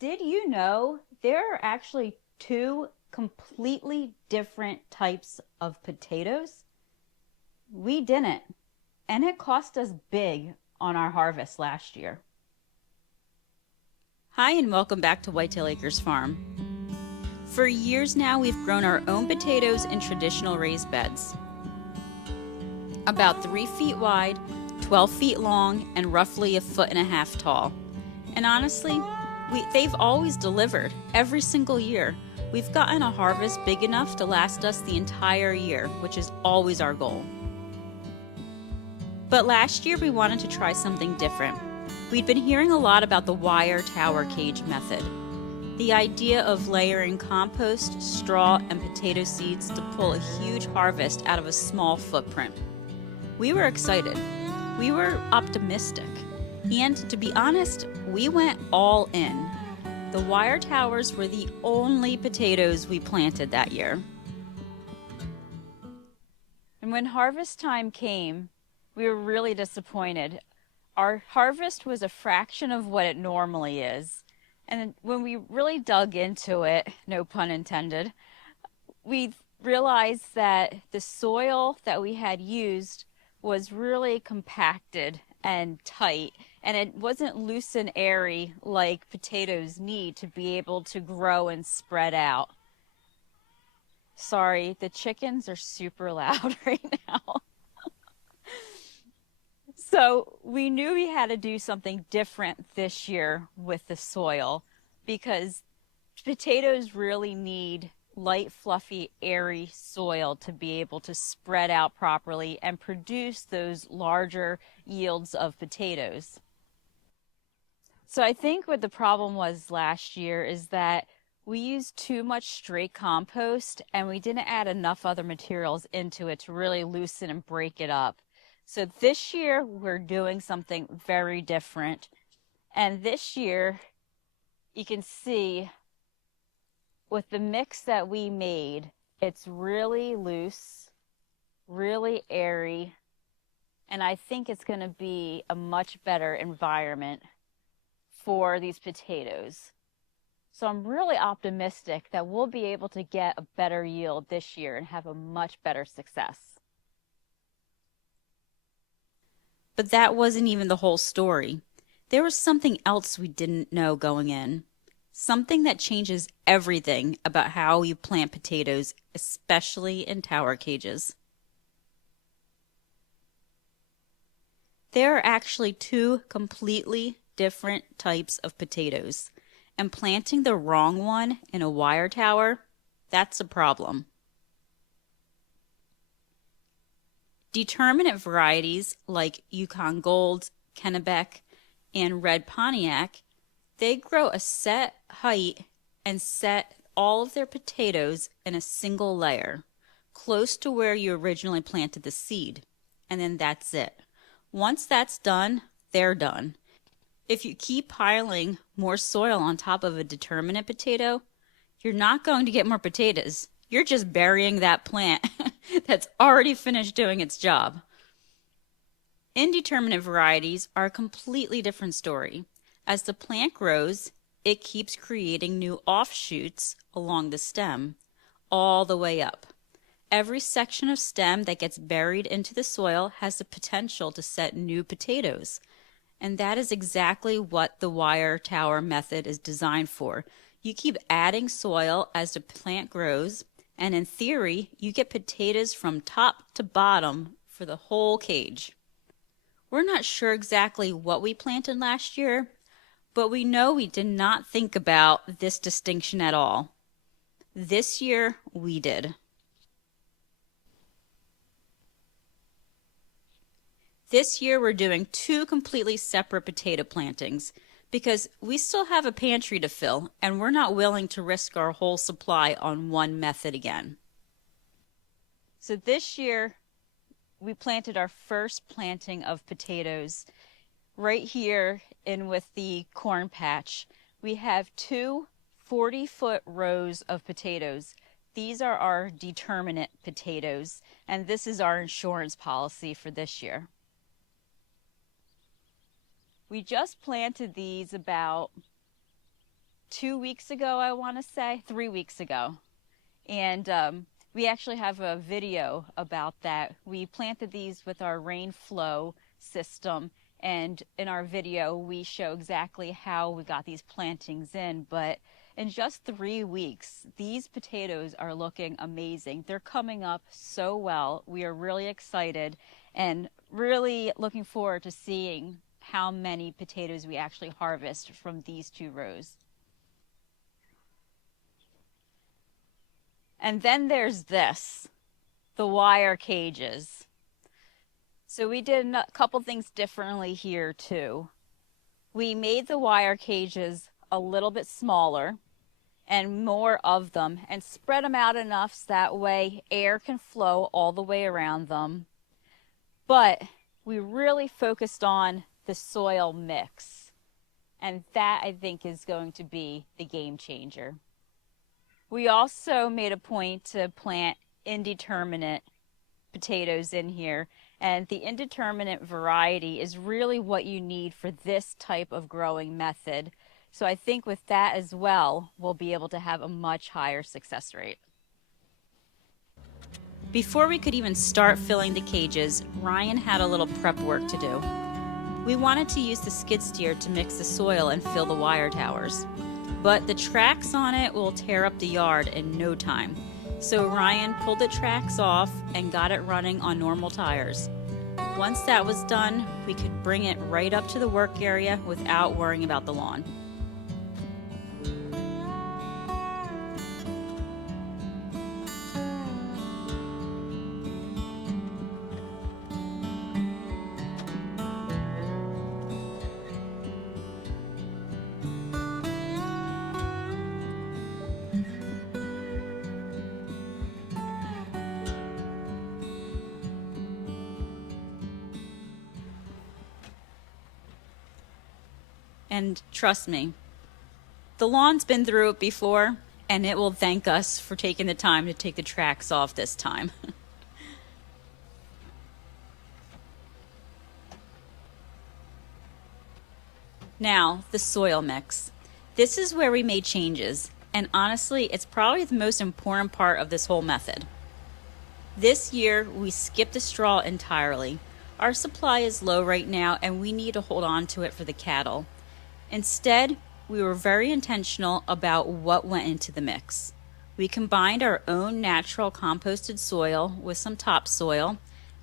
Did you know there are actually two completely different types of potatoes? We didn't, and it cost us big on our harvest last year. Hi, and welcome back to Whitetail Acres Farm. For years now, we've grown our own potatoes in traditional raised beds. About 3 feet wide, 12 feet long, and roughly a foot and a half tall. And honestly, they've always delivered every single year. We've gotten a harvest big enough to last us the entire year, which is always our goal. But last year we wanted to try something different. We'd been hearing a lot about the wire tower cage method. The idea of layering compost, straw, and potato seeds to pull a huge harvest out of a small footprint. We were excited. We were optimistic. And to be honest, we went all in. The wire towers were the only potatoes we planted that year. And when harvest time came, we were really disappointed. Our harvest was a fraction of what it normally is. And when we really dug into it, no pun intended, we realized that the soil that we had used was really compacted and tight, and it wasn't loose and airy like potatoes need to be able to grow and spread out. Sorry, the chickens are super loud right now. So we knew we had to do something different this year with the soil because potatoes really need light, fluffy, airy soil to be able to spread out properly and produce those larger yields of potatoes. So I think what the problem was last year is that we used too much straight compost and we didn't add enough other materials into it to really loosen and break it up. So this year we're doing something very different. And this year you can see with the mix that we made, it's really loose, really airy, and I think it's going to be a much better environment for these potatoes. So I'm really optimistic that we'll be able to get a better yield this year and have a much better success. But that wasn't even the whole story. There was something else we didn't know going in. Something that changes everything about how you plant potatoes, especially in tower cages. There are actually two completely different types of potatoes, and planting the wrong one in a wire tower, that's a problem. Determinate varieties like Yukon Gold, Kennebec, and Red Pontiac, they grow a set height and set all of their potatoes in a single layer, close to where you originally planted the seed, and then that's it. Once that's done, they're done. If you keep piling more soil on top of a determinate potato, you're not going to get more potatoes. You're just burying that plant that's already finished doing its job. Indeterminate varieties are a completely different story. As the plant grows, it keeps creating new offshoots along the stem, all the way up. Every section of stem that gets buried into the soil has the potential to set new potatoes. And that is exactly what the wire tower method is designed for. You keep adding soil as the plant grows, and in theory, you get potatoes from top to bottom for the whole cage. We're not sure exactly what we planted last year, but we know we did not think about this distinction at all. This year, we did. This year, we're doing two completely separate potato plantings because we still have a pantry to fill and we're not willing to risk our whole supply on one method again. So this year, we planted our first planting of potatoes right here in with the corn patch. We have two 40-foot rows of potatoes. These are our determinate potatoes, and this is our insurance policy for this year. We just planted these about 2 weeks ago, I want to say, 3 weeks ago. And we actually have a video about that. We planted these with our Rain-Flo system, and in our video we show exactly how we got these plantings in. But in just 3 weeks, these potatoes are looking amazing. They're coming up so well. We are really excited and really looking forward to seeing how many potatoes we actually harvest from these 2 rows. And then there's this, the wire cages. So we did a couple things differently here too. We made the wire cages a little bit smaller and more of them, and spread them out enough so that way air can flow all the way around them. But we really focused on the soil mix, and that I think is going to be the game changer. We also made a point to plant indeterminate potatoes in here, and the indeterminate variety is really what you need for this type of growing method. So I think with that as well, we'll be able to have a much higher success rate. Before we could even start filling the cages, Ryan had a little prep work to do. We wanted to use the skid steer to mix the soil and fill the wire towers, but the tracks on it will tear up the yard in no time. So Ryan pulled the tracks off and got it running on normal tires. Once that was done, we could bring it right up to the work area without worrying about the lawn. And trust me, the lawn's been through it before, and it will thank us for taking the time to take the tracks off this time. Now, the soil mix. This is where we made changes, and honestly, it's probably the most important part of this whole method. This year, we skipped the straw entirely. Our supply is low right now, and we need to hold on to it for the cattle. Instead, we were very intentional about what went into the mix. We combined our own natural composted soil with some topsoil,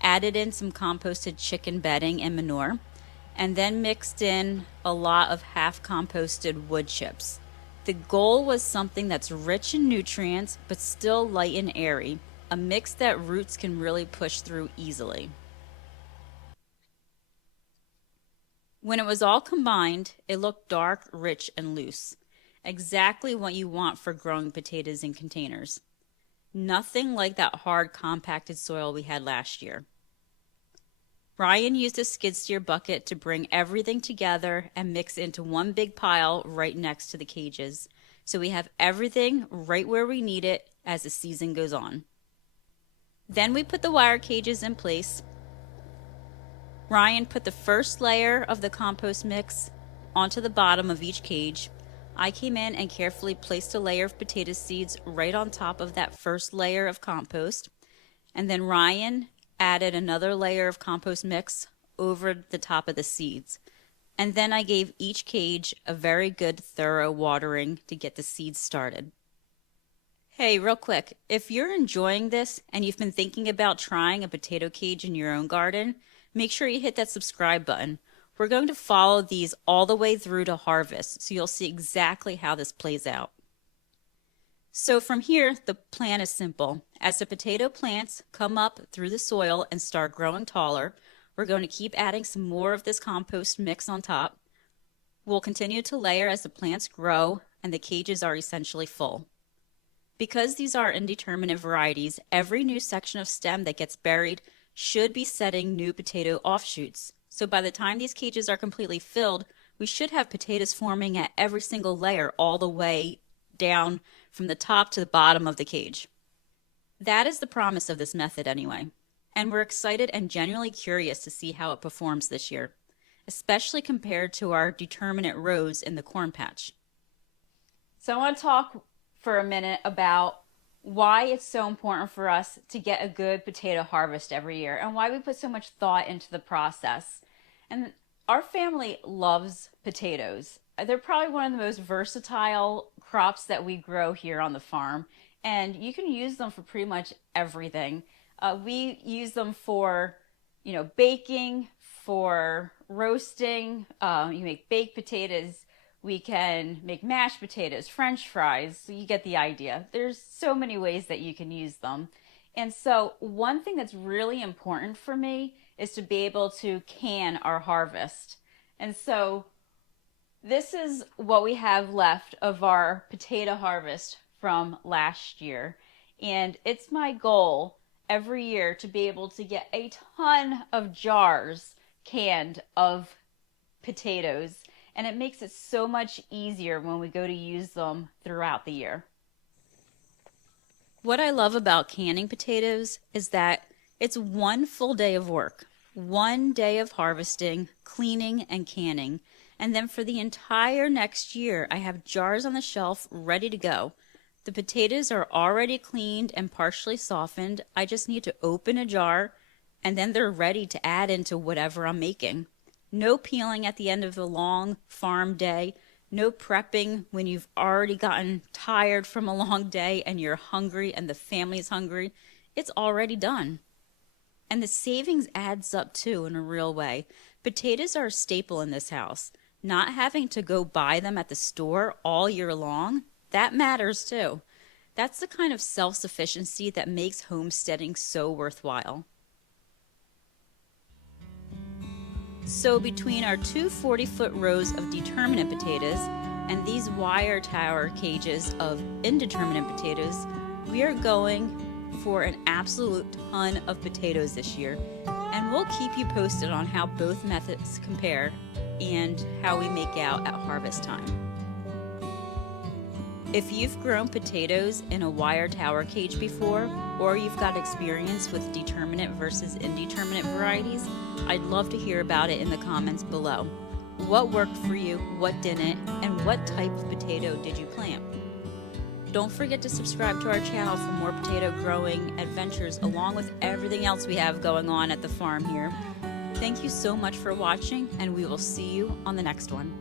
added in some composted chicken bedding and manure, and then mixed in a lot of half-composted wood chips. The goal was something that's rich in nutrients but still light and airy, a mix that roots can really push through easily. When it was all combined, it looked dark, rich, and loose. Exactly what you want for growing potatoes in containers. Nothing like that hard, compacted soil we had last year. Ryan used a skid steer bucket to bring everything together and mix into one big pile right next to the cages, so we have everything right where we need it as the season goes on. Then we put the wire cages in place. Ryan put the first layer of the compost mix onto the bottom of each cage. I came in and carefully placed a layer of potato seeds right on top of that first layer of compost. And then Ryan added another layer of compost mix over the top of the seeds. And then I gave each cage a very good thorough watering to get the seeds started. Hey, real quick, if you're enjoying this and you've been thinking about trying a potato cage in your own garden, make sure you hit that subscribe button. We're going to follow these all the way through to harvest, so you'll see exactly how this plays out. So from here, the plan is simple. As the potato plants come up through the soil and start growing taller, we're going to keep adding some more of this compost mix on top. We'll continue to layer as the plants grow and the cages are essentially full. Because these are indeterminate varieties, every new section of stem that gets buried should be setting new potato offshoots. So by the time these cages are completely filled, we should have potatoes forming at every single layer all the way down from the top to the bottom of the cage. That is the promise of this method anyway. And we're excited and genuinely curious to see how it performs this year, especially compared to our determinate rows in the corn patch. So I want to talk for a minute about why it's so important for us to get a good potato harvest every year and why we put so much thought into the process. And our family loves potatoes. They're probably one of the most versatile crops that we grow here on the farm, and you can use them for pretty much everything. We use them for, baking, for roasting. You make baked potatoes. We can make mashed potatoes, French fries. So you get the idea. There's so many ways that you can use them. And so, one thing that's really important for me is to be able to can our harvest. And so, this is what we have left of our potato harvest from last year. And it's my goal every year to be able to get a ton of jars canned of potatoes. And it makes it so much easier when we go to use them throughout the year. What I love about canning potatoes is that it's one full day of work, one day of harvesting, cleaning, and canning. And then for the entire next year, I have jars on the shelf ready to go. The potatoes are already cleaned and partially softened. I just need to open a jar, and then they're ready to add into whatever I'm making. No peeling at the end of the long farm day. No prepping when you've already gotten tired from a long day and you're hungry and the family's hungry. It's already done. And the savings adds up too in a real way. Potatoes are a staple in this house. Not having to go buy them at the store all year long, that matters too. That's the kind of self-sufficiency that makes homesteading so worthwhile. So between our two 40-foot rows of determinate potatoes and these wire tower cages of indeterminate potatoes, we are going for an absolute ton of potatoes this year. And we'll keep you posted on how both methods compare and how we make out at harvest time. If you've grown potatoes in a wire tower cage before, or you've got experience with determinate versus indeterminate varieties, I'd love to hear about it in the comments below. What worked for you, what didn't, and what type of potato did you plant? Don't forget to subscribe to our channel for more potato growing adventures along with everything else we have going on at the farm here. Thank you so much for watching, and we will see you on the next one.